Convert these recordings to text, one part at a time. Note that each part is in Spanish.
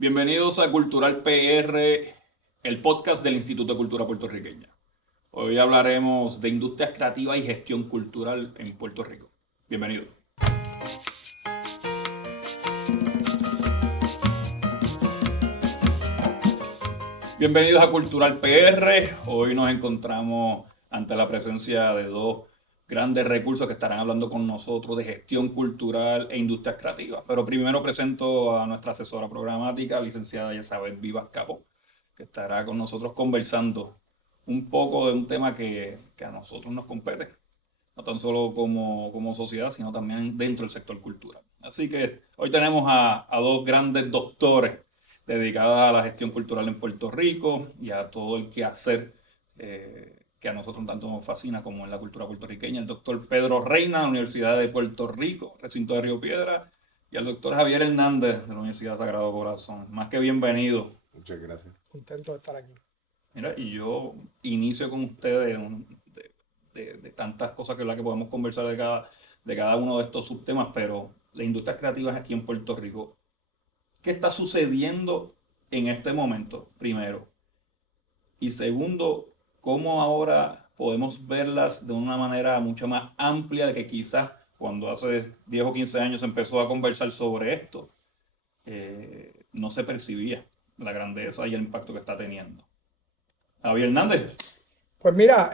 Bienvenidos a Cultural PR, el podcast del Instituto de Cultura Puertorriqueña. Hoy hablaremos de industrias creativas y gestión cultural en Puerto Rico. Bienvenidos. Bienvenidos a Cultural PR. Hoy nos encontramos ante la presencia de dos grandes recursos que estarán hablando con nosotros de gestión cultural e industrias creativas. Pero primero presento a nuestra asesora programática, licenciada Elizabeth Vivas Capó, que estará con nosotros conversando un poco de un tema que a nosotros nos compete, no tan solo como sociedad, sino también dentro del sector cultural. Así que hoy tenemos a dos grandes doctores dedicados a la gestión cultural en Puerto Rico y a todo el quehacer que a nosotros tanto nos fascina como en la cultura puertorriqueña. El doctor Pedro Reina, de la Universidad de Puerto Rico, recinto de Río Piedra, y el doctor Javier Hernández, de la Universidad Sagrado Corazón. Más que bienvenido. Muchas gracias. Contento de estar aquí. Mira, y yo inicio con ustedes de tantas cosas que podemos conversar de cada uno de estos subtemas, pero las industrias creativas aquí en Puerto Rico, ¿qué está sucediendo en este momento? Primero. Y segundo, ¿cómo ahora podemos verlas de una manera mucho más amplia de que quizás cuando hace 10 o 15 años se empezó a conversar sobre esto, no se percibía la grandeza y el impacto que está teniendo? Javier Hernández. Pues mira,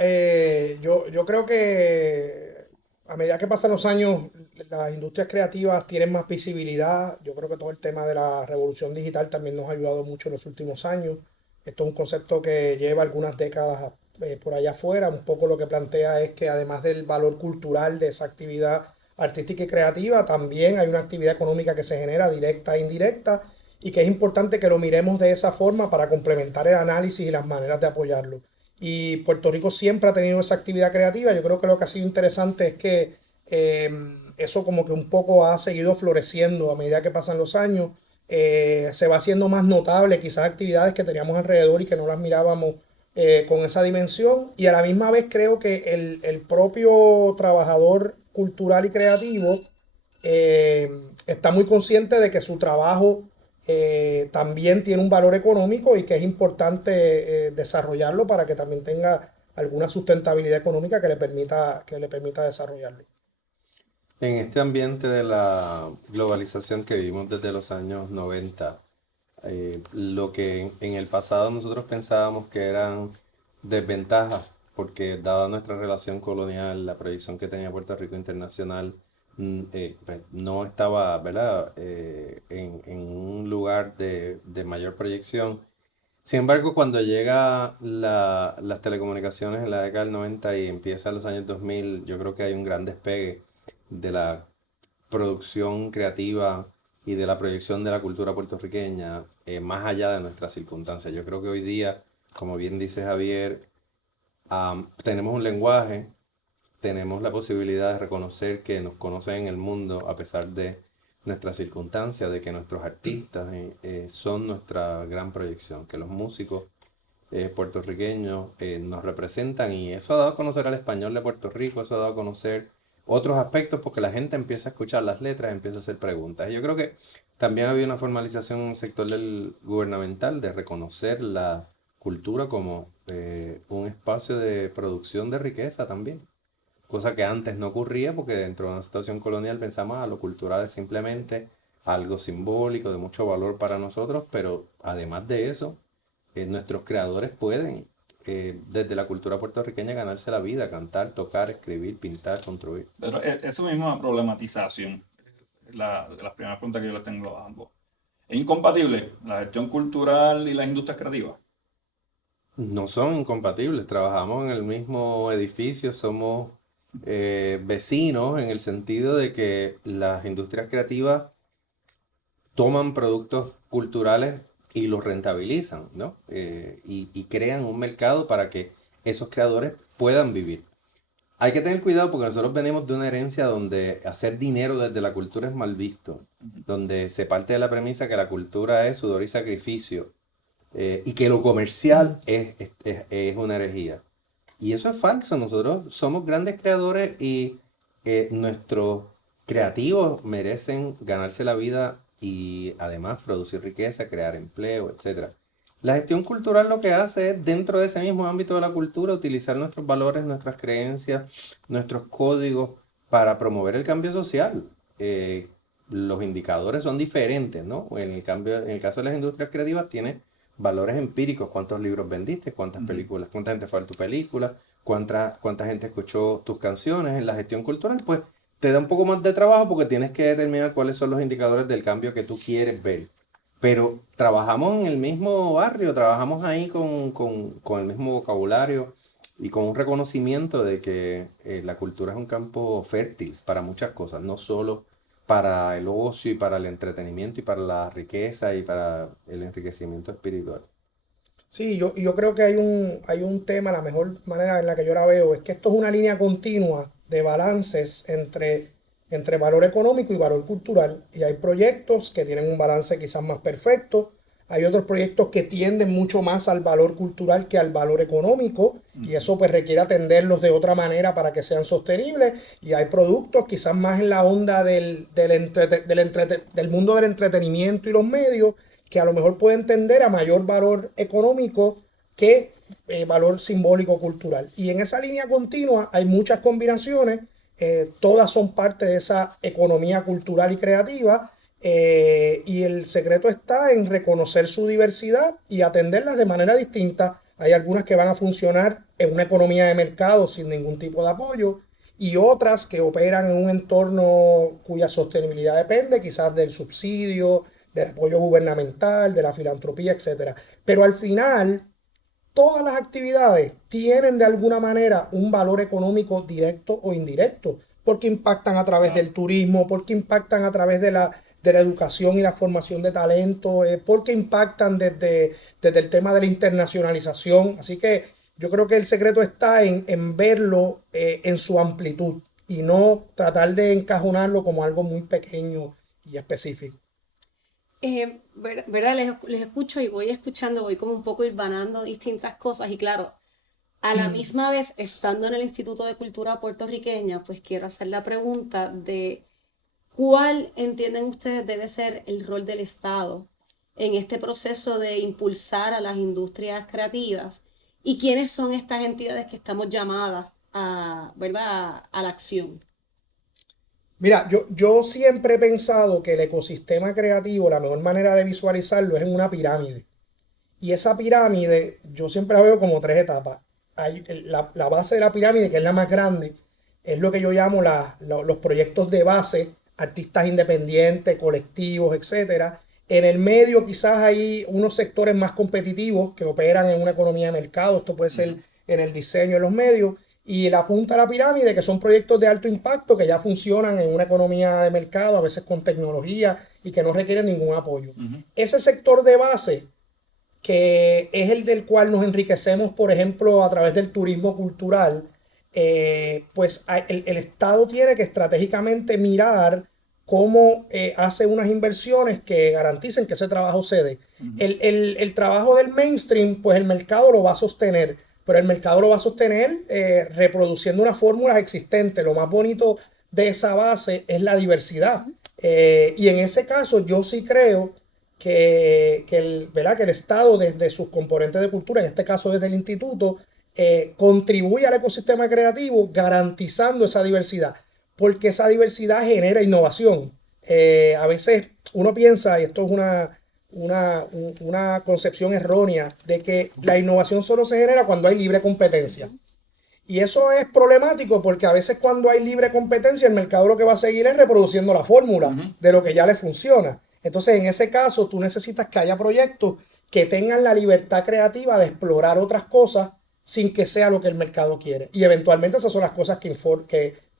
yo creo que a medida que pasan los años, las industrias creativas tienen más visibilidad. Yo creo que todo el tema de la revolución digital también nos ha ayudado mucho en los últimos años. Esto es un concepto que lleva algunas décadas por allá afuera. Un poco lo que plantea es que además del valor cultural de esa actividad artística y creativa, también hay una actividad económica que se genera directa e indirecta y que es importante que lo miremos de esa forma para complementar el análisis y las maneras de apoyarlo. Y Puerto Rico siempre ha tenido esa actividad creativa. Yo creo que lo que ha sido interesante es que eso como que un poco ha seguido floreciendo a medida que pasan los años. Se va haciendo más notable quizás actividades que teníamos alrededor y que no las mirábamos con esa dimensión. Y a la misma vez creo que el propio trabajador cultural y creativo está muy consciente de que su trabajo también tiene un valor económico y que es importante desarrollarlo para que también tenga alguna sustentabilidad económica que le permita desarrollarlo. En este ambiente de la globalización que vivimos desde los años 90, lo que en el pasado nosotros pensábamos que eran desventajas, porque dada nuestra relación colonial, la proyección que tenía Puerto Rico internacional, pues, no estaba, ¿verdad? En un lugar de mayor proyección. Sin embargo, cuando llega las telecomunicaciones en la década del 90 y empieza en los años 2000, yo creo que hay un gran despegue de la producción creativa y de la proyección de la cultura puertorriqueña más allá de nuestras circunstancias. Yo creo que hoy día, como bien dice Javier, tenemos un lenguaje, tenemos la posibilidad de reconocer que nos conocen en el mundo a pesar de nuestras circunstancias, de que nuestros artistas son nuestra gran proyección, que los músicos puertorriqueños nos representan, y eso ha dado a conocer al español de Puerto Rico, eso ha dado a conocer otros aspectos porque la gente empieza a escuchar las letras, empieza a hacer preguntas. Y yo creo que también había una formalización en el sector del gubernamental de reconocer la cultura como un espacio de producción de riqueza también. Cosa que antes no ocurría porque dentro de una situación colonial pensamos a lo cultural es simplemente algo simbólico, de mucho valor para nosotros, pero además de eso, nuestros creadores pueden, desde la cultura puertorriqueña, ganarse la vida, cantar, tocar, escribir, pintar, construir. Pero esa misma problematización es de las primeras preguntas que yo les tengo a ambos. ¿Es incompatible la gestión cultural y las industrias creativas? No son incompatibles, trabajamos en el mismo edificio, somos vecinos en el sentido de que las industrias creativas toman productos culturales y los rentabilizan, ¿no? Y crean un mercado para que esos creadores puedan vivir. Hay que tener cuidado porque nosotros venimos de una herencia donde hacer dinero desde la cultura es mal visto, donde se parte de la premisa que la cultura es sudor y sacrificio, y que lo comercial es una herejía. Y eso es falso. Nosotros somos grandes creadores y nuestros creativos merecen ganarse la vida y además producir riqueza, crear empleo, etcétera. La gestión cultural lo que hace es, dentro de ese mismo ámbito de la cultura, utilizar nuestros valores, nuestras creencias, nuestros códigos para promover el cambio social. Los indicadores son diferentes, ¿no? En el caso de las industrias creativas tiene valores empíricos: cuántos libros vendiste, cuántas películas, cuánta gente fue a tu película, cuánta gente escuchó tus canciones. En la gestión cultural, pues te da un poco más de trabajo porque tienes que determinar cuáles son los indicadores del cambio que tú quieres ver. Pero trabajamos en el mismo barrio, trabajamos ahí con el mismo vocabulario y con un reconocimiento de que la cultura es un campo fértil para muchas cosas, no solo para el ocio y para el entretenimiento y para la riqueza y para el enriquecimiento espiritual. Sí, yo creo que hay un tema, la mejor manera en la que yo la veo es que esto es una línea continua de balances entre valor económico y valor cultural. Y hay proyectos que tienen un balance quizás más perfecto, hay otros proyectos que tienden mucho más al valor cultural que al valor económico, y eso pues requiere atenderlos de otra manera para que sean sostenibles. Y hay productos quizás más en la onda del mundo del entretenimiento y los medios, que a lo mejor pueden tender a mayor valor económico que valor simbólico cultural. Y en esa línea continua hay muchas combinaciones, todas son parte de esa economía cultural y creativa, y el secreto está en reconocer su diversidad y atenderlas de manera distinta. Hay algunas que van a funcionar en una economía de mercado sin ningún tipo de apoyo, y otras que operan en un entorno cuya sostenibilidad depende quizás del subsidio, del apoyo gubernamental, de la filantropía, etcétera. Pero al final, todas las actividades tienen de alguna manera un valor económico directo o indirecto, porque impactan a través del turismo, porque impactan a través de la educación y la formación de talento, porque impactan desde el tema de la internacionalización. Así que yo creo que el secreto está en verlo en su amplitud y no tratar de encajonarlo como algo muy pequeño y específico. ¿Verdad? Les escucho y voy escuchando, voy como un poco hilvanando distintas cosas y claro, a la misma vez, estando en el Instituto de Cultura puertorriqueña, pues quiero hacer la pregunta de ¿cuál entienden ustedes debe ser el rol del Estado en este proceso de impulsar a las industrias creativas? ¿Y quiénes son estas entidades que estamos llamadas a, ¿verdad?, a la acción? Mira, yo siempre he pensado que el ecosistema creativo, la mejor manera de visualizarlo es en una pirámide. Y esa pirámide, yo siempre la veo como tres etapas. Hay la base de la pirámide, que es la más grande, es lo que yo llamo los proyectos de base, artistas independientes, colectivos, etcétera. En el medio quizás hay unos sectores más competitivos que operan en una economía de mercado. Esto puede ser en el diseño, en los medios. Y la punta de la pirámide, que son proyectos de alto impacto que ya funcionan en una economía de mercado, a veces con tecnología y que no requieren ningún apoyo. Ese sector de base, que es el del cual nos enriquecemos, por ejemplo, a través del turismo cultural, pues el Estado tiene que estratégicamente mirar cómo hace unas inversiones que garanticen que ese trabajo se dé. El trabajo del mainstream, pues el mercado lo va a sostener, pero el mercado lo va a sostener reproduciendo unas fórmulas existentes. Lo más bonito de esa base es la diversidad. Y en ese caso yo sí creo ¿verdad?, que el Estado, desde sus componentes de cultura, en este caso desde el instituto, contribuye al ecosistema creativo garantizando esa diversidad, porque esa diversidad genera innovación. A veces uno piensa, y esto es una concepción errónea, de que la innovación solo se genera cuando hay libre competencia. Y eso es problemático porque a veces cuando hay libre competencia, el mercado lo que va a seguir es reproduciendo la fórmula de lo que ya le funciona. Entonces, en ese caso, tú necesitas que haya proyectos que tengan la libertad creativa de explorar otras cosas sin que sea lo que el mercado quiere. Y eventualmente esas son las cosas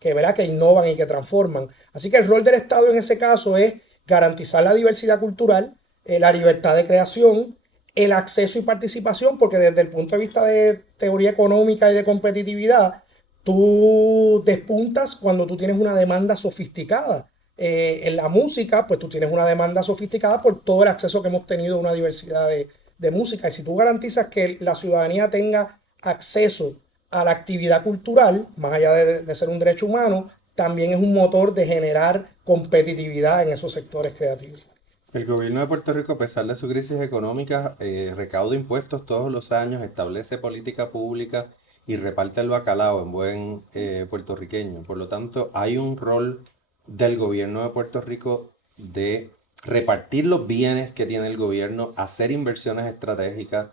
¿verdad?, que innovan y que transforman. Así que el rol del Estado en ese caso es garantizar la diversidad cultural, la libertad de creación, el acceso y participación, porque desde el punto de vista de teoría económica y de competitividad, tú despuntas cuando tú tienes una demanda sofisticada. En la música, pues tú tienes una demanda sofisticada por todo el acceso que hemos tenido a una diversidad de música. Y si tú garantizas que la ciudadanía tenga acceso a la actividad cultural, más allá de ser un derecho humano, también es un motor de generar competitividad en esos sectores creativos. El gobierno de Puerto Rico, a pesar de su crisis económica, recauda impuestos todos los años, establece política pública y reparte el bacalao en buen puertorriqueño. Por lo tanto, hay un rol del gobierno de Puerto Rico de repartir los bienes que tiene el gobierno, hacer inversiones estratégicas,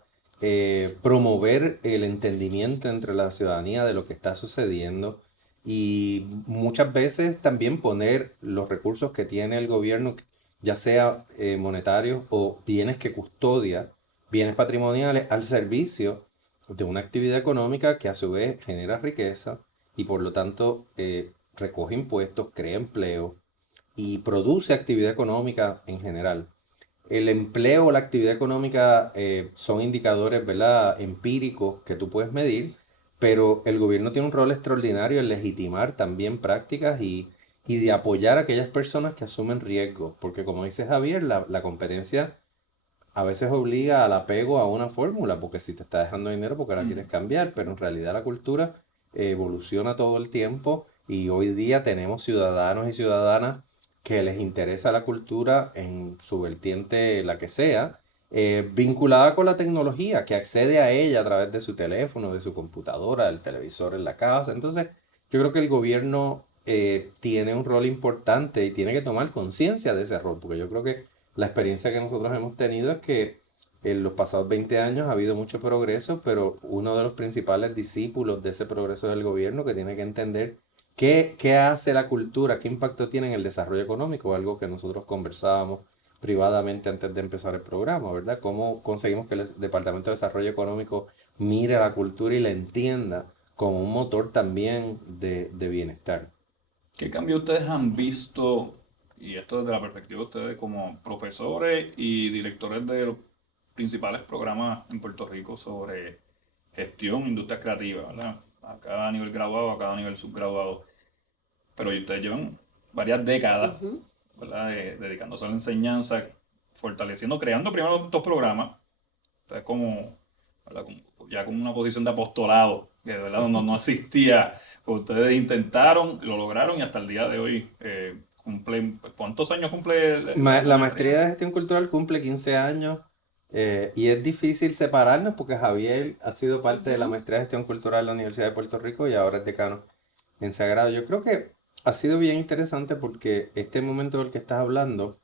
promover el entendimiento entre la ciudadanía de lo que está sucediendo y muchas veces también poner los recursos que tiene el gobierno, ya sea monetarios o bienes que custodia, bienes patrimoniales, al servicio de una actividad económica que a su vez genera riqueza y por lo tanto recoge impuestos, crea empleo y produce actividad económica en general. El empleo o la actividad económica son indicadores, ¿verdad?, empíricos que tú puedes medir, pero el gobierno tiene un rol extraordinario en legitimar también prácticas y de apoyar a aquellas personas que asumen riesgos, porque como dice Javier, la competencia a veces obliga al apego a una fórmula, porque si te está dejando dinero porque la quieres cambiar, pero en realidad la cultura evoluciona todo el tiempo y hoy día tenemos ciudadanos y ciudadanas que les interesa la cultura en su vertiente, la que sea, vinculada con la tecnología, que accede a ella a través de su teléfono, de su computadora, del televisor en la casa. Entonces, yo creo que el gobierno tiene un rol importante y tiene que tomar conciencia de ese rol, porque yo creo que la experiencia que nosotros hemos tenido es que en los pasados 20 años ha habido mucho progreso, pero uno de los principales discípulos de ese progreso es el gobierno, que tiene que entender qué hace la cultura, qué impacto tiene en el desarrollo económico, algo que nosotros conversábamos privadamente antes de empezar el programa, ¿verdad? ¿Cómo conseguimos que el Departamento de Desarrollo Económico mire a la cultura y la entienda como un motor también de bienestar? ¿Qué cambio ustedes han visto, y esto desde la perspectiva de ustedes como profesores y directores de los principales programas en Puerto Rico sobre gestión, industria creativa, ¿verdad? Acá a nivel graduado, acá a nivel subgraduado. Pero ustedes llevan varias décadas, ¿verdad? Dedicándose a la enseñanza, fortaleciendo, creando primero estos programas. Entonces, como, ¿verdad?, ya con una posición de apostolado, que de verdad no existía. Pues ustedes intentaron, lo lograron y hasta el día de hoy cumplen. ¿Cuántos años cumple La maestría de gestión cultural cumple 15 años y es difícil separarnos porque Javier ha sido parte de la maestría de gestión cultural de la Universidad de Puerto Rico y ahora es decano en Sagrado. Yo creo que ha sido bien interesante porque este momento del que estás hablando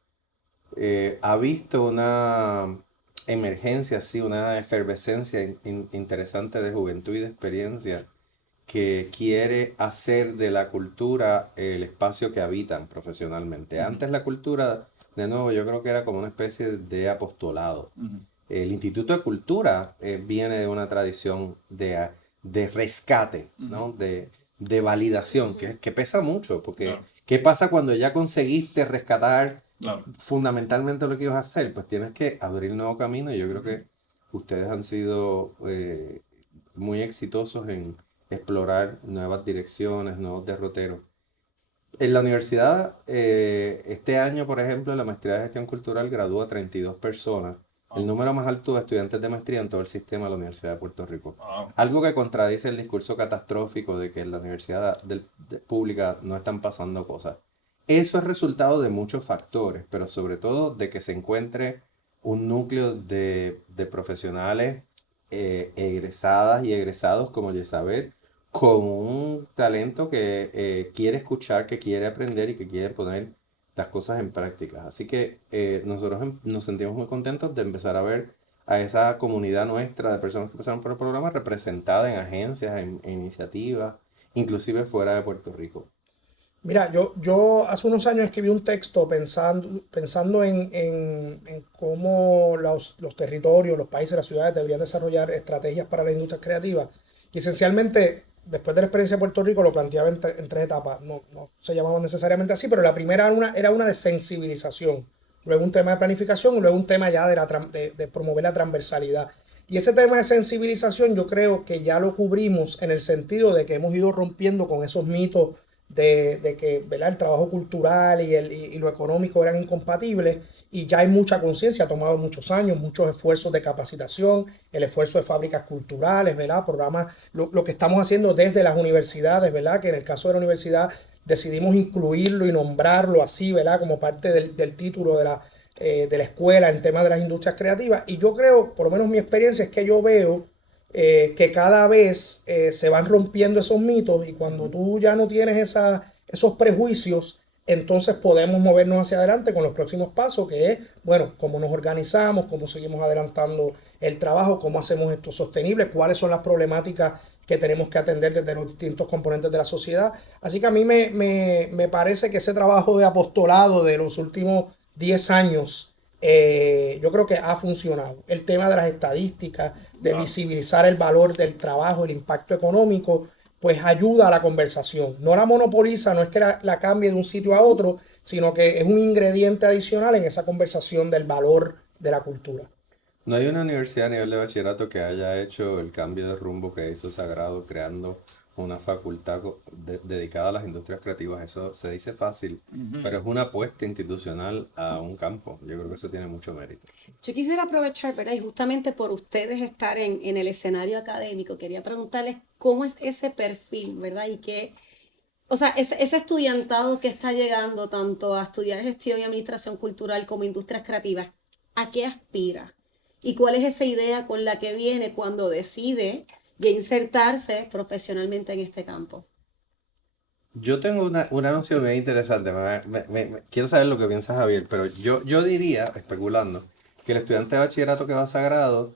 ha visto una emergencia, sí, una efervescencia interesante de juventud y de experiencia que quiere hacer de la cultura el espacio que habitan profesionalmente. Antes la cultura, de nuevo, yo creo que era como una especie de apostolado. El Instituto de Cultura viene de una tradición de rescate, ¿no? De validación, que pesa mucho, porque Claro. ¿qué pasa cuando ya conseguiste rescatar Claro. fundamentalmente lo que ibas a hacer? Pues tienes que abrir un nuevo camino y yo creo que ustedes han sido muy exitosos en explorar nuevas direcciones, nuevos derroteros. En la universidad, este año, por ejemplo, en la maestría de gestión cultural gradúa 32 personas, el número más alto de estudiantes de maestría en todo el sistema de la Universidad de Puerto Rico. Algo que contradice el discurso catastrófico de que en la universidad pública no están pasando cosas. Eso es resultado de muchos factores, pero sobre todo de que se encuentre un núcleo de profesionales egresadas y egresados como Elizabeth, con un talento que quiere escuchar, que quiere aprender y que quiere poner las cosas en práctica. Así que nosotros nos sentimos muy contentos de empezar a ver a esa comunidad nuestra de personas que pasaron por el programa representada en agencias, en iniciativas, inclusive fuera de Puerto Rico. Mira, yo hace unos años escribí un texto pensando en cómo los territorios, los países, las ciudades deberían desarrollar estrategias para la industria creativa. Y esencialmente, después de la experiencia de Puerto Rico, lo planteaba en tres etapas. No se llamaban necesariamente así, pero la primera era una de sensibilización. Luego un tema de planificación y luego un tema ya de promover la transversalidad. Y ese tema de sensibilización yo creo que ya lo cubrimos en el sentido de que hemos ido rompiendo con esos mitos de que, ¿verdad?, el trabajo cultural y lo económico eran incompatibles, y ya hay mucha conciencia, ha tomado muchos años, muchos esfuerzos de capacitación, el esfuerzo de fábricas culturales, ¿verdad?, programas, lo que estamos haciendo desde las universidades, ¿verdad?, que en el caso de la universidad decidimos incluirlo y nombrarlo así, ¿verdad?, como parte del título de la escuela en temas de las industrias creativas. Y yo creo, por lo menos mi experiencia es que yo veo que cada vez se van rompiendo esos mitos y cuando tú ya no tienes esos prejuicios, entonces podemos movernos hacia adelante con los próximos pasos, que es, bueno, cómo nos organizamos, cómo seguimos adelantando el trabajo, cómo hacemos esto sostenible, cuáles son las problemáticas que tenemos que atender desde los distintos componentes de la sociedad. Así que a mí me parece que ese trabajo de apostolado de los últimos 10 años, yo creo que ha funcionado. El tema de las estadísticas, de visibilizar el valor del trabajo, el impacto económico, pues ayuda a la conversación. No la monopoliza, no es que la cambie de un sitio a otro, sino que es un ingrediente adicional en esa conversación del valor de la cultura. No hay una universidad a nivel de bachillerato que haya hecho el cambio de rumbo que hizo Sagrado creando una facultad dedicada a las industrias creativas. Eso se dice fácil, pero es una apuesta institucional a un campo. Yo creo que eso tiene mucho mérito. Yo quisiera aprovechar, ¿verdad? Y justamente por ustedes estar en el escenario académico, quería preguntarles cómo es ese perfil, ¿verdad? Y qué, o sea, ese estudiantado que está llegando tanto a estudiar gestión y administración cultural como industrias creativas, ¿a qué aspira? ¿Y cuál es esa idea con la que viene cuando decide ya insertarse profesionalmente en este campo? Yo tengo una noción bien interesante. Quiero saber lo que piensa Javier, pero yo diría, especulando, que el estudiante de bachillerato que va a Sagrado,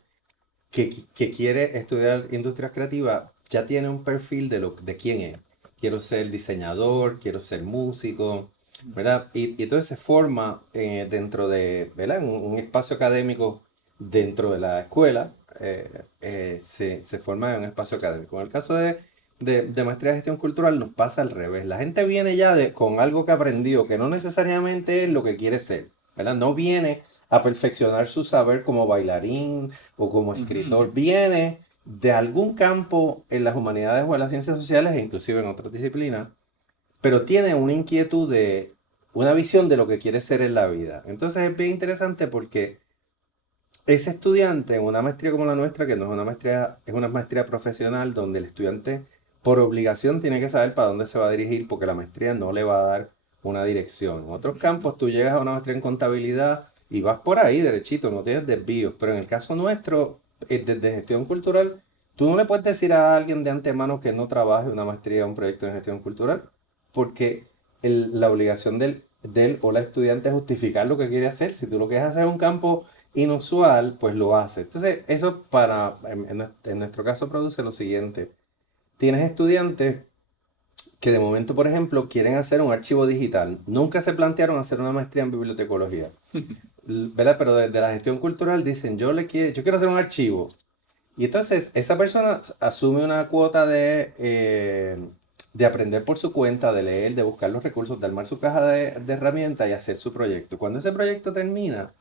que quiere estudiar industrias creativas, ya tiene un perfil de quién es. Quiero ser diseñador, quiero ser músico, ¿verdad? Y entonces se forma dentro de, ¿verdad? Un espacio académico dentro de la escuela, se forma en un espacio académico. En el caso de maestría de gestión cultural nos pasa al revés. La gente viene ya con algo que aprendió, que no necesariamente es lo que quiere ser, ¿verdad? No viene a perfeccionar su saber como bailarín o como escritor. Viene de algún campo en las humanidades o en las ciencias sociales e inclusive en otras disciplinas, pero tiene una inquietud una visión de lo que quiere ser en la vida. Entonces es bien interesante porque ese estudiante en una maestría como la nuestra, que no es una maestría, es una maestría profesional donde el estudiante por obligación tiene que saber para dónde se va a dirigir porque la maestría no le va a dar una dirección. En otros campos tú llegas a una maestría en contabilidad y vas por ahí derechito, no tienes desvíos, pero en el caso nuestro, desde gestión cultural, tú no le puedes decir a alguien de antemano que no trabaje una maestría o un proyecto en gestión cultural porque la obligación del o la estudiante es justificar lo que quiere hacer. Si tú lo quieres hacer en un campo inusual, pues lo hace. Entonces, eso en nuestro caso produce lo siguiente. Tienes estudiantes que de momento, por ejemplo, quieren hacer un archivo digital. Nunca se plantearon hacer una maestría en bibliotecología, ¿verdad? Pero desde la gestión cultural dicen, yo quiero hacer un archivo. Y entonces esa persona asume una cuota de aprender por su cuenta, de leer, de buscar los recursos, de armar su caja de herramientas y hacer su proyecto. Cuando ese proyecto termina,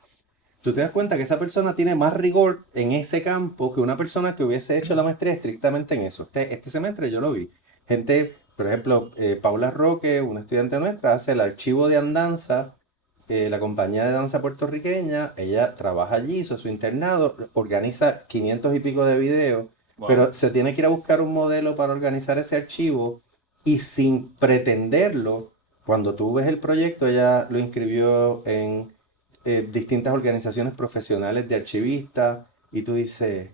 tú te das cuenta que esa persona tiene más rigor en ese campo que una persona que hubiese hecho la maestría estrictamente en eso. Este semestre yo lo vi. Gente, por ejemplo, Paula Roque, una estudiante nuestra, hace el archivo de Andanza, la compañía de danza puertorriqueña. Ella trabaja allí, hizo su internado, organiza 500 y pico de videos, pero se tiene que ir a buscar un modelo para organizar ese archivo y sin pretenderlo, cuando tú ves el proyecto, ella lo inscribió en distintas organizaciones profesionales de archivistas y tú dices,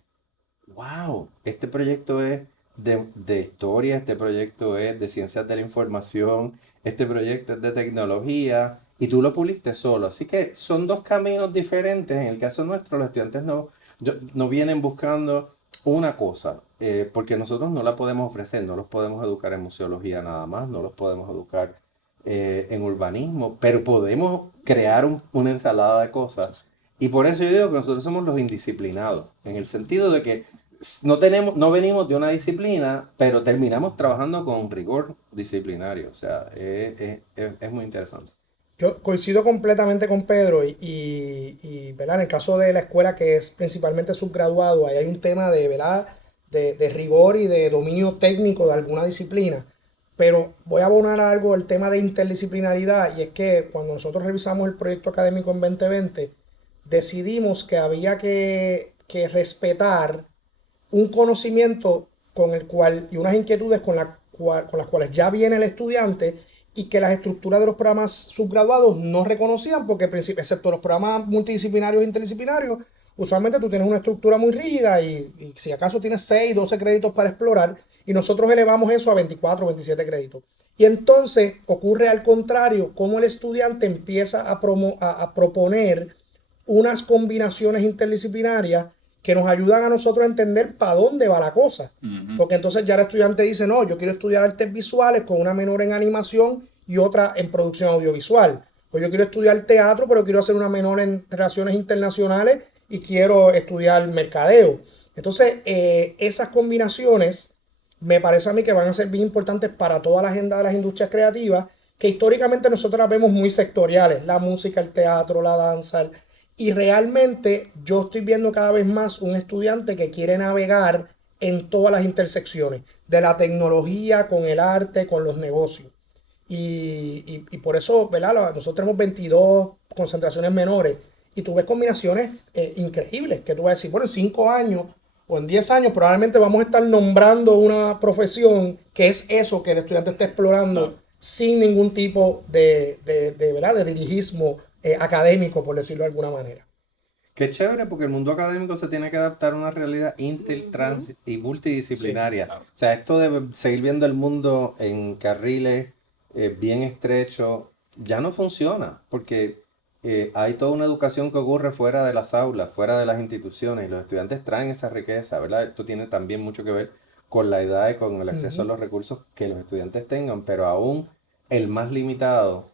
wow, este proyecto es de historia, este proyecto es de ciencias de la información, este proyecto es de tecnología y tú lo puliste solo. Así que son dos caminos diferentes. En el caso nuestro, los estudiantes no vienen buscando una cosa, porque nosotros no la podemos ofrecer, no los podemos educar en museología nada más, no los podemos educar en urbanismo, pero podemos crear una ensalada de cosas. Y por eso yo digo que nosotros somos los indisciplinados, en el sentido de que no venimos de una disciplina, pero terminamos trabajando con rigor disciplinario. O sea, es muy interesante. Yo coincido completamente con Pedro y, ¿verdad? En el caso de la escuela que es principalmente subgraduado, ahí hay un tema de, ¿verdad? de rigor y de dominio técnico de alguna disciplina. Pero voy a abonar algo el tema de interdisciplinaridad y es que cuando nosotros revisamos el proyecto académico en 2020, decidimos que había que respetar un conocimiento con el cual y unas inquietudes con las cuales ya viene el estudiante y que las estructuras de los programas subgraduados no reconocían porque, excepto los programas multidisciplinarios e interdisciplinarios, usualmente tú tienes una estructura muy rígida y si acaso tienes 6, 12 créditos para explorar y nosotros elevamos eso a 24, 27 créditos. Y entonces ocurre al contrario, como el estudiante empieza a proponer unas combinaciones interdisciplinarias que nos ayudan a nosotros a entender para dónde va la cosa. Porque entonces ya el estudiante dice, no, yo quiero estudiar artes visuales con una menor en animación y otra en producción audiovisual. O yo quiero estudiar teatro, pero quiero hacer una menor en relaciones internacionales y quiero estudiar mercadeo. Entonces, esas combinaciones me parece a mí que van a ser bien importantes para toda la agenda de las industrias creativas, que históricamente nosotros las vemos muy sectoriales, la música, el teatro, la danza, y realmente yo estoy viendo cada vez más un estudiante que quiere navegar en todas las intersecciones de la tecnología con el arte, con los negocios. Y por eso, ¿verdad? Nosotros tenemos 22 concentraciones menores y tú ves combinaciones increíbles que tú vas a decir, bueno, en 5 años o en 10 años probablemente vamos a estar nombrando una profesión que es eso que el estudiante está explorando sin ningún tipo ¿verdad? De dirigismo académico, por decirlo de alguna manera. Qué chévere, porque el mundo académico se tiene que adaptar a una realidad trans y multidisciplinaria. Sí, claro. O sea, esto de seguir viendo el mundo en carriles bien estrechos ya no funciona, porque hay toda una educación que ocurre fuera de las aulas, fuera de las instituciones, y los estudiantes traen esa riqueza, ¿verdad? Esto tiene también mucho que ver con la edad y con el acceso a los recursos que los estudiantes tengan, pero aún el más limitado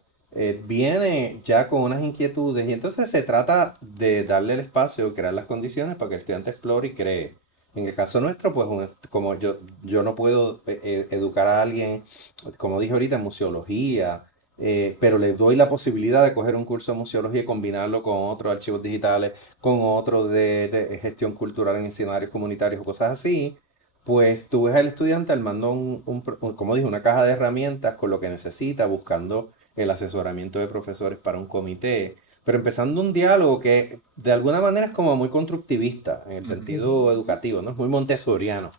viene ya con unas inquietudes y entonces se trata de darle el espacio, crear las condiciones para que el estudiante explore y cree. En el caso nuestro, pues como yo no puedo educar a alguien, como dije ahorita, en museología, pero le doy la posibilidad de coger un curso de museología y combinarlo con otros archivos digitales, con otro de gestión cultural en escenarios comunitarios o cosas así, pues tú ves al estudiante armando como dije, una caja de herramientas con lo que necesita, buscando el asesoramiento de profesores para un comité, pero empezando un diálogo que de alguna manera es como muy constructivista en el sentido educativo, ¿no? Es muy montessoriano.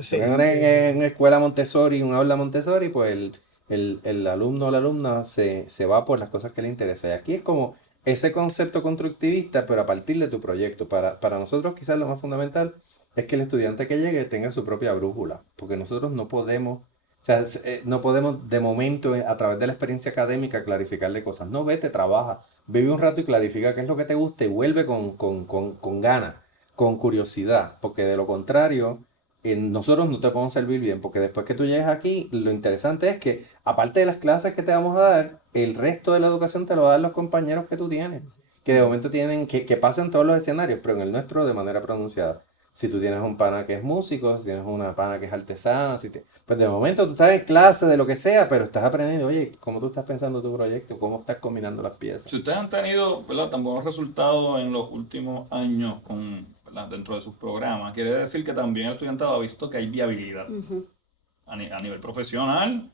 Sí, En una escuela Montessori, un aula Montessori, pues el alumno o la alumna se va por las cosas que le interesan. Y aquí es como ese concepto constructivista, pero a partir de tu proyecto. Para nosotros quizás lo más fundamental es que el estudiante que llegue tenga su propia brújula, porque nosotros no podemos, o sea, no podemos de momento a través de la experiencia académica clarificarle cosas. No, vete, trabaja, vive un rato y clarifica qué es lo que te gusta y vuelve con ganas, con curiosidad, porque de lo contrario, nosotros no te podemos servir bien, porque después que tú llegues aquí, lo interesante es que aparte de las clases que te vamos a dar, el resto de la educación te lo dan los compañeros que tú tienes, que de momento tienen, que pasan todos los escenarios, pero en el nuestro de manera pronunciada. Si tú tienes un pana que es músico, si tienes una pana que es artesana, pues de momento tú estás en clase de lo que sea, pero estás aprendiendo, oye, ¿cómo tú estás pensando tu proyecto? ¿Cómo estás combinando las piezas? Si ustedes han tenido, ¿verdad?, tan buenos resultados en los últimos años ¿verdad?, dentro de sus programas, quiere decir que también el estudiantado ha visto que hay viabilidad a nivel profesional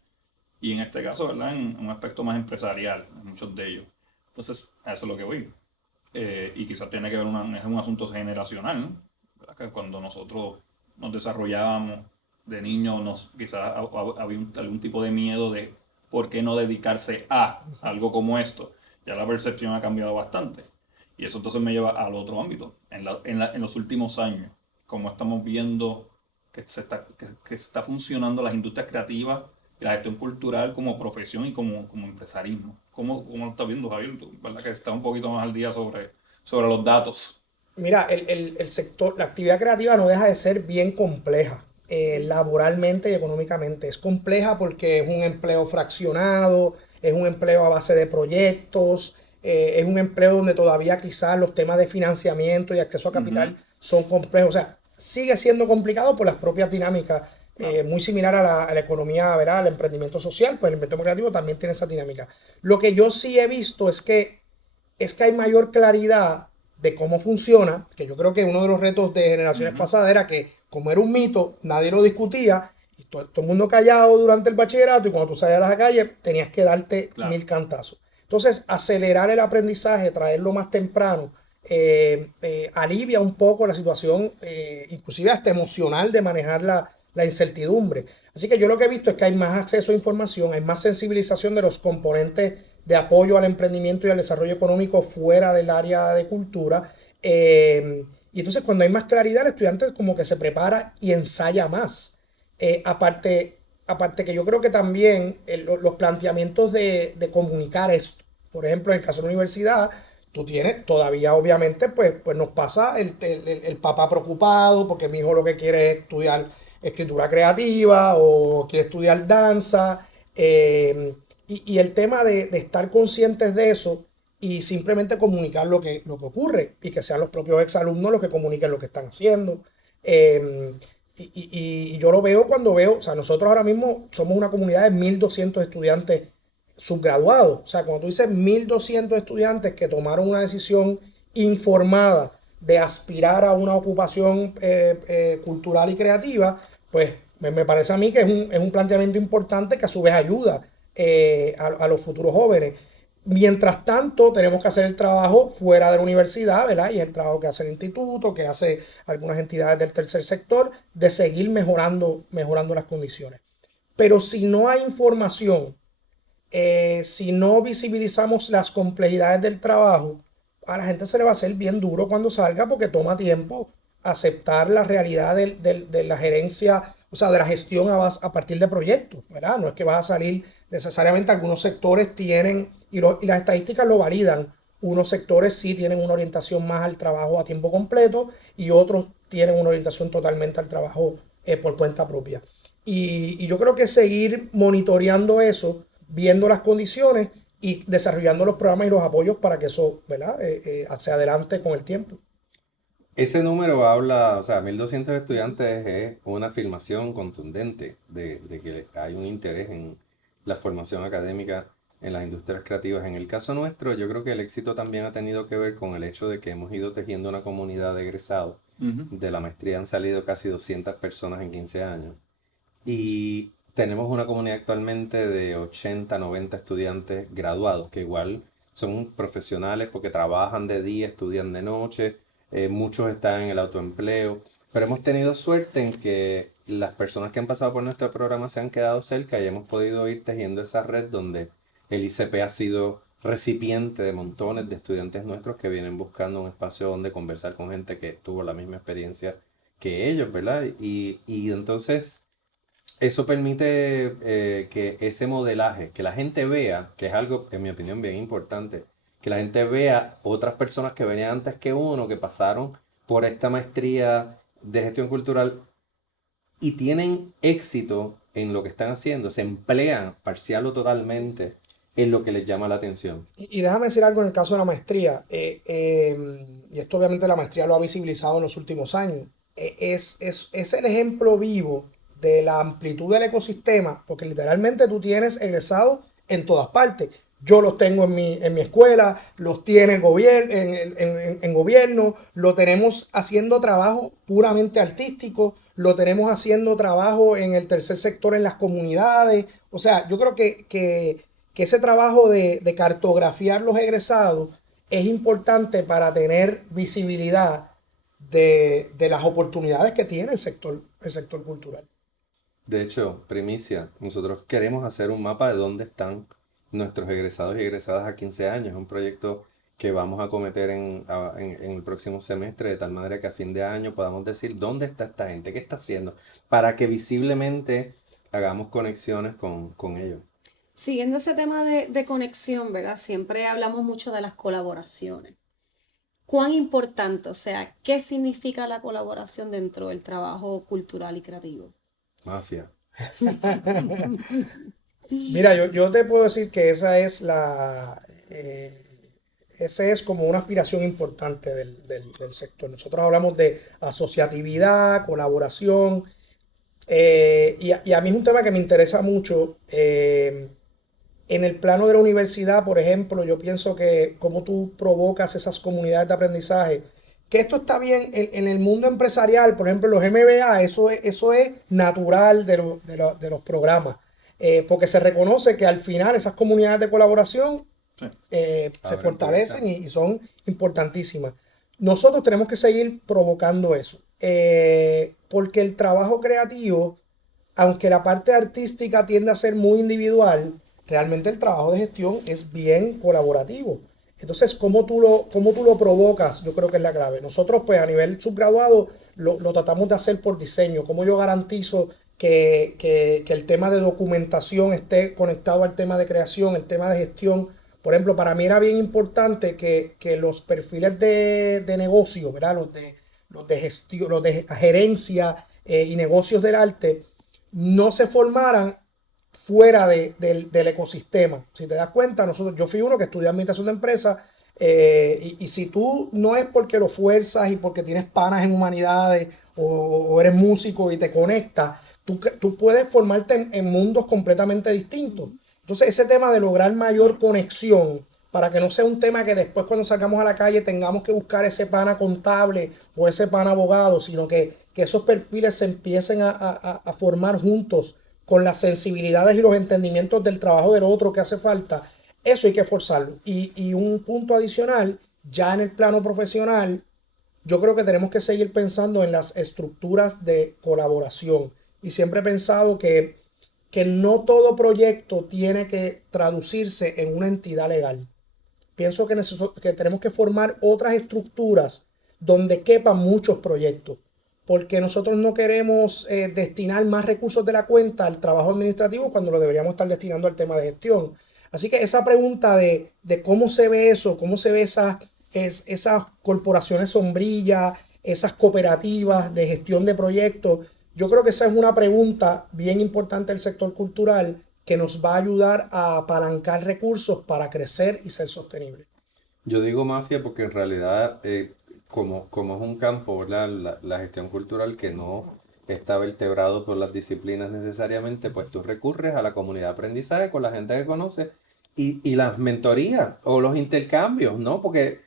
y en este caso, ¿verdad?, en un aspecto más empresarial, en muchos de ellos. Entonces, a eso es lo que voy. Y quizás tiene que ver, es un asunto generacional, ¿no? Que cuando nosotros nos desarrollábamos de niños, quizás había algún tipo de miedo de por qué no dedicarse a algo como esto. Ya la percepción ha cambiado bastante. Y eso entonces me lleva al otro ámbito. En los últimos años, como estamos viendo que está funcionando las industrias creativas y la gestión cultural como profesión y como empresarismo. ¿Cómo lo estás viendo, Javier? Tú, ¿verdad?, que está un poquito más al día sobre los datos. Mira, el sector, la actividad creativa no deja de ser bien compleja, laboralmente y económicamente. Es compleja porque es un empleo fraccionado, es un empleo a base de proyectos, es un empleo donde todavía quizás los temas de financiamiento y acceso a capital son complejos. O sea, sigue siendo complicado por las propias dinámicas, muy similar a la economía, ¿verdad?, al emprendimiento social, pues el emprendimiento creativo también tiene esa dinámica. Lo que yo sí he visto es que hay mayor claridad de cómo funciona, que yo creo que uno de los retos de generaciones pasadas era que, como era un mito, nadie lo discutía, y todo el mundo callado durante el bachillerato, y cuando tú salías a la calle tenías que darte 1000 cantazos. Entonces, acelerar el aprendizaje, traerlo más temprano, alivia un poco la situación, inclusive hasta emocional, de manejar la incertidumbre. Así que yo lo que he visto es que hay más acceso a información, hay más sensibilización de los componentes de apoyo al emprendimiento y al desarrollo económico fuera del área de cultura. Y entonces cuando hay más claridad, el estudiante como que se prepara y ensaya más. Aparte que yo creo que también los planteamientos de comunicar esto, por ejemplo, en el caso de la universidad, tú tienes todavía, obviamente, pues nos pasa el papá preocupado porque mi hijo lo que quiere es estudiar escritura creativa o quiere estudiar danza. Y el tema de estar conscientes de eso y simplemente comunicar lo que ocurre y que sean los propios exalumnos los que comuniquen lo que están haciendo. Y yo lo veo cuando veo, o sea, nosotros ahora mismo somos una comunidad de 1.200 estudiantes subgraduados. O sea, cuando tú dices 1.200 estudiantes que tomaron una decisión informada de aspirar a una ocupación cultural y creativa, pues me parece a mí que es un planteamiento importante que a su vez ayuda a los futuros jóvenes. Mientras tanto, tenemos que hacer el trabajo fuera de la universidad, ¿verdad? Y el trabajo que hace el instituto, que hace algunas entidades del tercer sector, de seguir mejorando las condiciones. Pero si no hay información, si no visibilizamos las complejidades del trabajo, a la gente se le va a hacer bien duro cuando salga porque toma tiempo aceptar la realidad de la gerencia, o sea, de la gestión a partir de proyectos, ¿verdad? No es que vas a salir necesariamente, algunos sectores tienen, y las estadísticas lo validan, unos sectores sí tienen una orientación más al trabajo a tiempo completo y otros tienen una orientación totalmente al trabajo por cuenta propia. Y yo creo que seguir monitoreando eso, viendo las condiciones y desarrollando los programas y los apoyos para que eso, ¿verdad? Hacia adelante con el tiempo. Ese número habla, o sea, 1.200 estudiantes es una afirmación contundente de que hay un interés en la formación académica en las industrias creativas. En el caso nuestro, yo creo que el éxito también ha tenido que ver con el hecho de que hemos ido tejiendo una comunidad de egresados. De la maestría han salido casi 200 personas en 15 años. Y tenemos una comunidad actualmente de 80, 90 estudiantes graduados, que igual son profesionales porque trabajan de día, estudian de noche, muchos están en el autoempleo, pero hemos tenido suerte en que las personas que han pasado por nuestro programa se han quedado cerca y hemos podido ir tejiendo esa red donde el ICP ha sido recipiente de montones de estudiantes nuestros que vienen buscando un espacio donde conversar con gente que tuvo la misma experiencia que ellos, ¿verdad? Y entonces eso permite que ese modelaje, que la gente vea, que es algo, en mi opinión, bien importante, que la gente vea otras personas que venían antes que uno, que pasaron por esta maestría de gestión cultural y tienen éxito en lo que están haciendo, se emplean parcial o totalmente en lo que les llama la atención. Y déjame decir algo en el caso de la maestría, y esto obviamente la maestría lo ha visibilizado en los últimos años, es el ejemplo vivo de la amplitud del ecosistema, porque literalmente tú tienes egresados en todas partes. Yo los tengo en mi escuela, los tiene el gobierno, en gobierno, lo tenemos haciendo trabajo puramente artístico, lo tenemos haciendo trabajo en el tercer sector, en las comunidades. O sea, yo creo que ese trabajo de cartografiar los egresados es importante para tener visibilidad de las oportunidades que tiene el sector cultural. De hecho, primicia, nosotros queremos hacer un mapa de dónde están nuestros egresados y egresadas a 15 años. Es un proyecto que vamos a acometer en el próximo semestre, de tal manera que a fin de año podamos decir dónde está esta gente, qué está haciendo, para que visiblemente hagamos conexiones con ellos. Siguiendo ese tema de conexión, ¿verdad? Siempre hablamos mucho de las colaboraciones. ¿Cuán importante, o sea, qué significa la colaboración dentro del trabajo cultural y creativo? Mafia. Mira, yo te puedo decir que esa es ese es como una aspiración importante del sector. Nosotros hablamos de asociatividad, colaboración, y a mí es un tema que me interesa mucho. En el plano de la universidad, por ejemplo, yo pienso que cómo tú provocas esas comunidades de aprendizaje, que esto está bien en el mundo empresarial, por ejemplo, los MBA, eso es natural de los programas, porque se reconoce que al final esas comunidades de colaboración se fortalecen y son importantísimas. Nosotros tenemos que seguir provocando eso, porque el trabajo creativo aunque la parte artística tiende a ser muy individual, realmente el trabajo de gestión es bien colaborativo. Entonces, cómo tú lo provocas? Yo creo que es la clave. Nosotros, pues, a nivel subgraduado, lo tratamos de hacer por diseño. ¿Cómo yo garantizo que el tema de documentación esté conectado al tema de creación, el tema de gestión? Por ejemplo, para mí era bien importante que los perfiles de negocio, ¿verdad? Los de gestión, los de gerencia y negocios del arte, no se formaran fuera del ecosistema. Si te das cuenta, yo fui uno que estudié administración de empresas, y si tú no es porque lo fuerzas y porque tienes panas en humanidades o eres músico y te conectas, tú puedes formarte en mundos completamente distintos. Entonces, ese tema de lograr mayor conexión para que no sea un tema que después cuando salgamos a la calle tengamos que buscar ese pana contable o ese pana abogado, sino que esos perfiles se empiecen a formar juntos con las sensibilidades y los entendimientos del trabajo del otro que hace falta. Eso hay que forzarlo. Y un punto adicional, ya en el plano profesional, yo creo que tenemos que seguir pensando en las estructuras de colaboración. Y siempre he pensado que no todo proyecto tiene que traducirse en una entidad legal. Pienso que tenemos que formar otras estructuras donde quepan muchos proyectos, porque nosotros no queremos destinar más recursos de la cuenta al trabajo administrativo cuando lo deberíamos estar destinando al tema de gestión. Así que esa pregunta de cómo se ve eso, cómo se ve esas corporaciones sombrillas, esas cooperativas de gestión de proyectos, yo creo que esa es una pregunta bien importante del sector cultural que nos va a ayudar a apalancar recursos para crecer y ser sostenible. Yo digo mafia porque en realidad, como es un campo, ¿verdad? La gestión cultural que no está vertebrado por las disciplinas necesariamente, pues tú recurres a la comunidad de aprendizaje con la gente que conoces y las mentorías o los intercambios, ¿no? Porque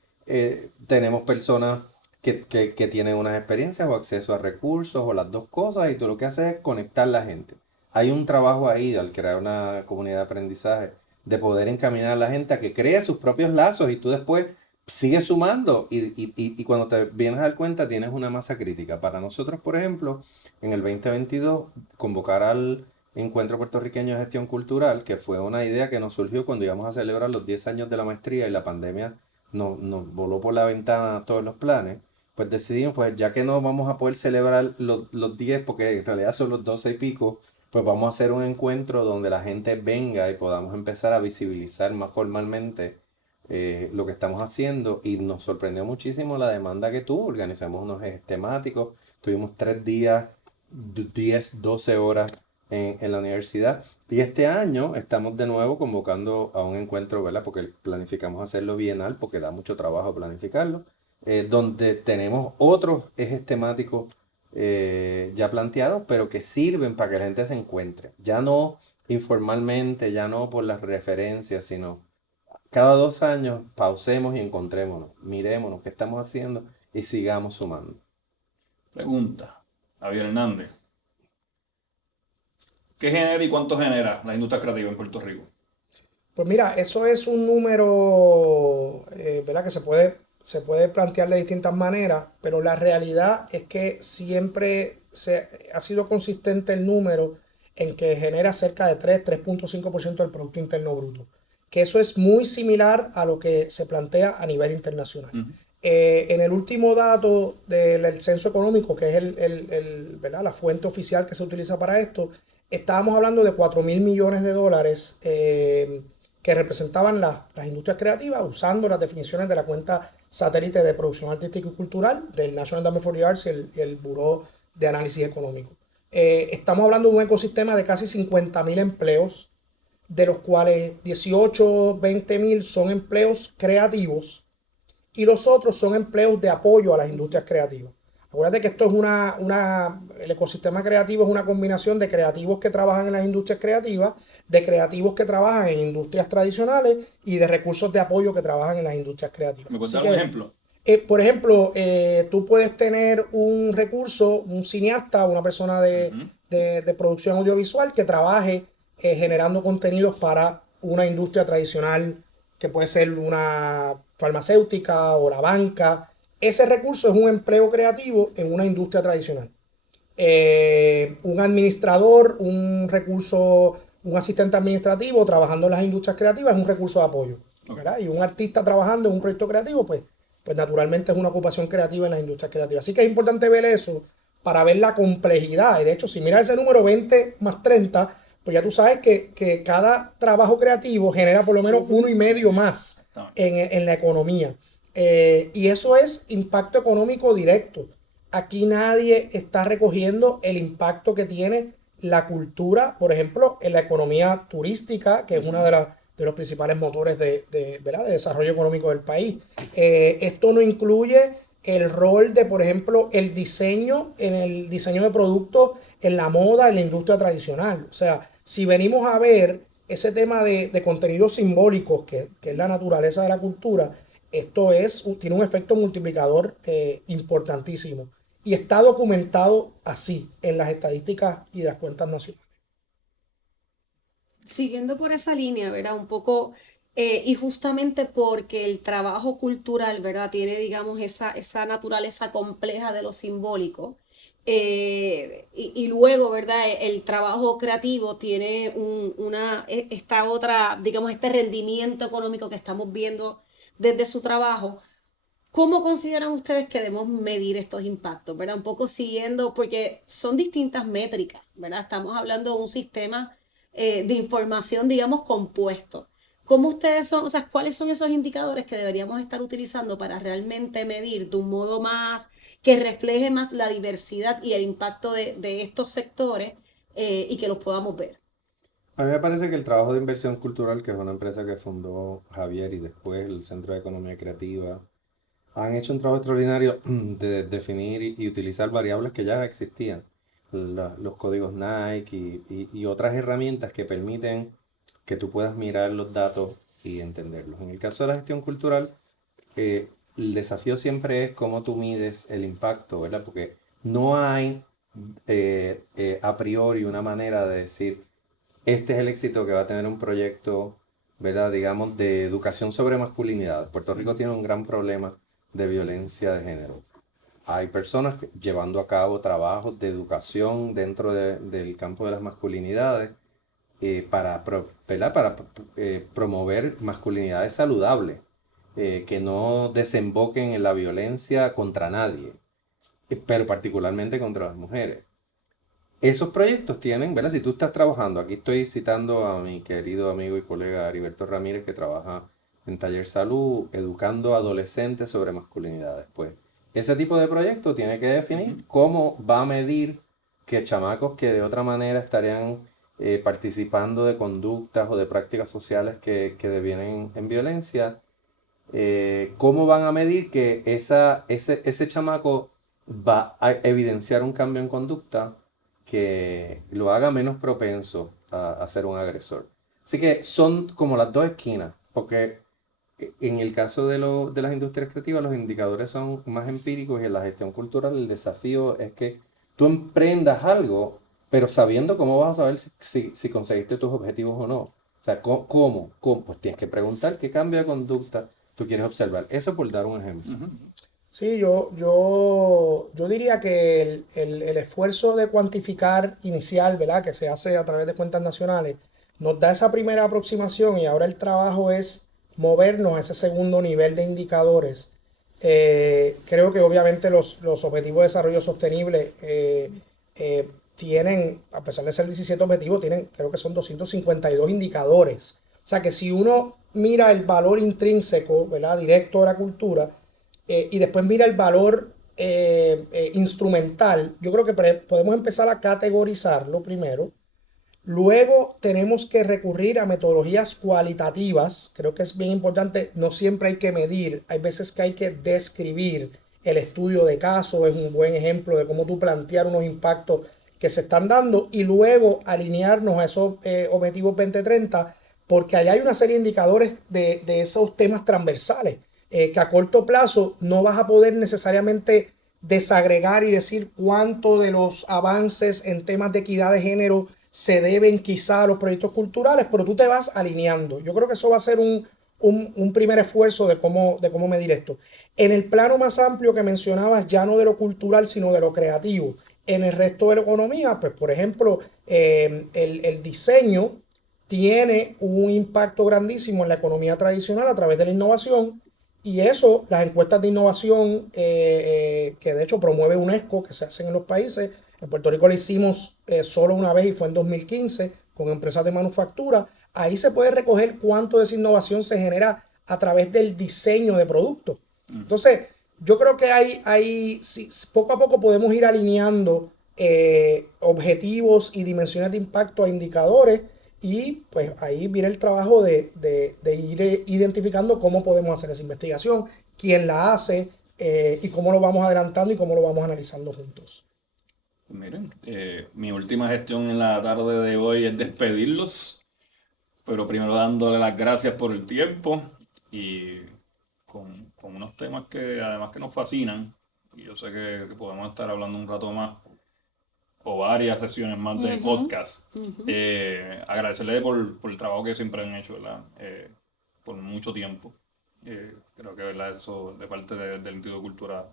tenemos personas que tienen unas experiencias o acceso a recursos o las dos cosas y tú lo que haces es conectar la gente. Hay un trabajo ahí al crear una comunidad de aprendizaje de poder encaminar a la gente a que cree sus propios lazos y tú después sigues sumando y cuando te vienes a dar cuenta tienes una masa crítica. Para nosotros, por ejemplo, en el 2022 convocar al Encuentro Puertorriqueño de Gestión Cultural, que fue una idea que nos surgió cuando íbamos a celebrar los 10 años de la maestría y la pandemia nos voló por la ventana todos los planes, pues decidimos, pues ya que no vamos a poder celebrar los 10, porque en realidad son los 12 y pico, pues vamos a hacer un encuentro donde la gente venga y podamos empezar a visibilizar más formalmente lo que estamos haciendo. Y nos sorprendió muchísimo la demanda que tuvo. Organizamos unos ejes temáticos, tuvimos 3 días, 10, 12 horas en la universidad. Y este año estamos de nuevo convocando a un encuentro, ¿verdad? Porque planificamos hacerlo bienal, porque da mucho trabajo planificarlo, donde tenemos otros ejes temáticos ya planteados, pero que sirven para que la gente se encuentre. Ya no informalmente, ya no por las referencias, sino cada 2 años pausemos y encontrémonos, mirémonos qué estamos haciendo y sigamos sumando. Pregunta, Javier Hernández. ¿Qué genera y cuánto genera la industria creativa en Puerto Rico? Pues mira, eso es un número, ¿verdad? Que se puede plantear de distintas maneras, pero la realidad es que siempre ha sido consistente el número en que genera cerca de 3.5% del Producto Interno Bruto, que eso es muy similar a lo que se plantea a nivel internacional. En el último dato del censo económico, que es ¿verdad? La fuente oficial que se utiliza para esto, estábamos hablando de 4.000 millones de dólares que representaban las industrias creativas usando las definiciones de la cuenta satélite de producción artística y cultural del National Endowment for the Arts y el Buró de Análisis Económico. Estamos hablando de un ecosistema de casi 50.000 empleos, de los cuales 18, 20.000 son empleos creativos y los otros son empleos de apoyo a las industrias creativas. Acuérdate que esto es el ecosistema creativo es una combinación de creativos que trabajan en las industrias creativas, de creativos que trabajan en industrias tradicionales y de recursos de apoyo que trabajan en las industrias creativas. ¿Me puedes dar un ejemplo? Por ejemplo, tú puedes tener un recurso, un cineasta, una persona de producción audiovisual que trabaje generando contenidos para una industria tradicional, que puede ser una farmacéutica o la banca. Ese recurso es un empleo creativo en una industria tradicional. un administrador, un recurso, un asistente administrativo trabajando en las industrias creativas es un recurso de apoyo, ¿verdad? Y un artista trabajando en un proyecto creativo, pues naturalmente es una ocupación creativa en las industrias creativas. Así que es importante ver eso para ver la complejidad. Y de hecho, si miras ese número 20 más 30, pues ya tú sabes que cada trabajo creativo genera por lo menos 1,5 más en la economía. Y eso es impacto económico directo. Aquí nadie está recogiendo el impacto que tiene la cultura, por ejemplo, en la economía turística, que es una de los principales motores ¿verdad? de desarrollo económico del país. Esto no incluye el rol de, por ejemplo, el diseño en el diseño de productos, en la moda, en la industria tradicional. O sea, si venimos a ver ese tema de contenidos simbólicos, que es la naturaleza de la cultura, esto tiene un efecto multiplicador importantísimo. Y está documentado así en las estadísticas y de las cuentas nacionales. Siguiendo por esa línea, ¿verdad? Un poco, y justamente porque el trabajo cultural, ¿verdad? Tiene, digamos, esa naturaleza compleja de lo simbólico. Y luego, ¿verdad? El trabajo creativo tiene esta otra, digamos, este rendimiento económico que estamos viendo desde su trabajo. ¿Cómo consideran ustedes que debemos medir estos impactos, ¿verdad? Un poco siguiendo, porque son distintas métricas, ¿verdad? Estamos hablando de un sistema de información, digamos, compuesto. ¿Cómo ustedes son, o sea, cuáles son esos indicadores que deberíamos estar utilizando para realmente medir de un modo más, que refleje más la diversidad y el impacto de estos sectores y que los podamos ver? A mí me parece que el trabajo de Inversión Cultural, que es una empresa que fundó Javier y después el Centro de Economía Creativa, han hecho un trabajo extraordinario de definir y utilizar variables que ya existían, los códigos Nike y otras herramientas que permiten que tú puedas mirar los datos y entenderlos. En el caso de la gestión cultural, el desafío siempre es cómo tú mides el impacto, ¿verdad? Porque no hay a priori una manera de decir, este es el éxito que va a tener un proyecto, ¿verdad? Digamos, de educación sobre masculinidad. Puerto Rico tiene un gran problema de violencia de género. Hay personas llevando a cabo trabajos de educación dentro del campo de las masculinidades para promover masculinidades saludables, que no desemboquen en la violencia contra nadie, pero particularmente contra las mujeres. Esos proyectos tienen, ¿verdad? Si tú estás trabajando, aquí estoy citando a mi querido amigo y colega Heriberto Ramírez, que trabaja en Taller Salud, educando a adolescentes sobre masculinidades. Pues ese tipo de proyecto tiene que definir cómo va a medir que chamacos que de otra manera estarían participando de conductas o de prácticas sociales que devienen en violencia, cómo van a medir que ese chamaco va a evidenciar un cambio en conducta que lo haga menos propenso a ser un agresor. Así que son como las dos esquinas, porque en el caso de las industrias creativas los indicadores son más empíricos y en la gestión cultural el desafío es que tú emprendas algo, pero sabiendo cómo vas a saber si conseguiste tus objetivos o no. O sea, ¿cómo? Pues tienes que preguntar qué cambio de conducta tú quieres observar. Eso por dar un ejemplo. Sí, yo diría que el esfuerzo de cuantificar inicial, ¿verdad? Que se hace a través de cuentas nacionales, nos da esa primera aproximación y ahora el trabajo es movernos a ese segundo nivel de indicadores. Creo que obviamente los objetivos de desarrollo sostenible tienen, a pesar de ser 17 objetivos, creo que son 252 indicadores. O sea que si uno mira el valor intrínseco, ¿verdad? Directo de la cultura, y después mira el valor instrumental, yo creo que podemos empezar a categorizarlo primero. Luego tenemos que recurrir a metodologías cualitativas. Creo que es bien importante, no siempre hay que medir, hay veces que hay que describir. El estudio de caso es un buen ejemplo de cómo tú plantear unos impactos que se están dando y luego alinearnos a esos objetivos 2030, porque allá hay una serie de indicadores de esos temas transversales. Que a corto plazo no vas a poder necesariamente desagregar y decir cuánto de los avances en temas de equidad de género se deben quizá a los proyectos culturales, pero tú te vas alineando. Yo creo que eso va a ser un primer esfuerzo de cómo medir esto. En el plano más amplio que mencionabas, ya no de lo cultural, sino de lo creativo. En el resto de la economía, pues por ejemplo, el diseño tiene un impacto grandísimo en la economía tradicional a través de la innovación, y eso, las encuestas de innovación que de hecho promueve UNESCO, que se hacen en los países, en Puerto Rico lo hicimos solo una vez y fue en 2015 con empresas de manufactura. Ahí se puede recoger cuánto de esa innovación se genera a través del diseño de productos. Entonces, yo creo que sí, poco a poco podemos ir alineando objetivos y dimensiones de impacto a indicadores, y pues ahí viene el trabajo de ir identificando cómo podemos hacer esa investigación, quién la hace, y cómo lo vamos adelantando y cómo lo vamos analizando juntos. Miren, mi última gestión en la tarde de hoy es despedirlos, pero primero dándole las gracias por el tiempo y con unos temas que además que nos fascinan, y yo sé que podemos estar hablando un rato más o varias sesiones más de podcast. Agradecerle por el trabajo que siempre han hecho, ¿verdad? Por mucho tiempo. Creo que, ¿verdad? Eso de parte del Instituto de Cultura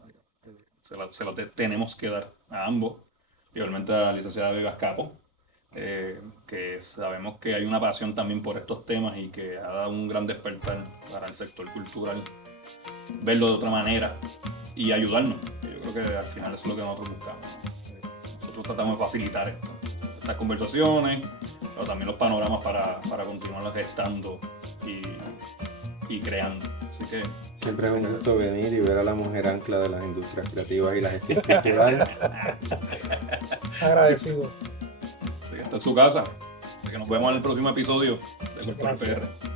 se lo tenemos que dar a ambos. Igualmente a la licenciada Vivas Capo, que sabemos que hay una pasión también por estos temas y que ha dado un gran despertar para el sector cultural, verlo de otra manera y ayudarnos. Yo creo que al final eso es lo que nosotros buscamos. Nosotros tratamos de facilitar estas conversaciones, pero también los panoramas para continuar gestando y creando. Así que Siempre es un gusto venir y ver a la mujer ancla de las industrias creativas y la gestión cultural. Agradecido. esta es su casa. Así que nos vemos en el próximo episodio de Cultural Gracias. PR.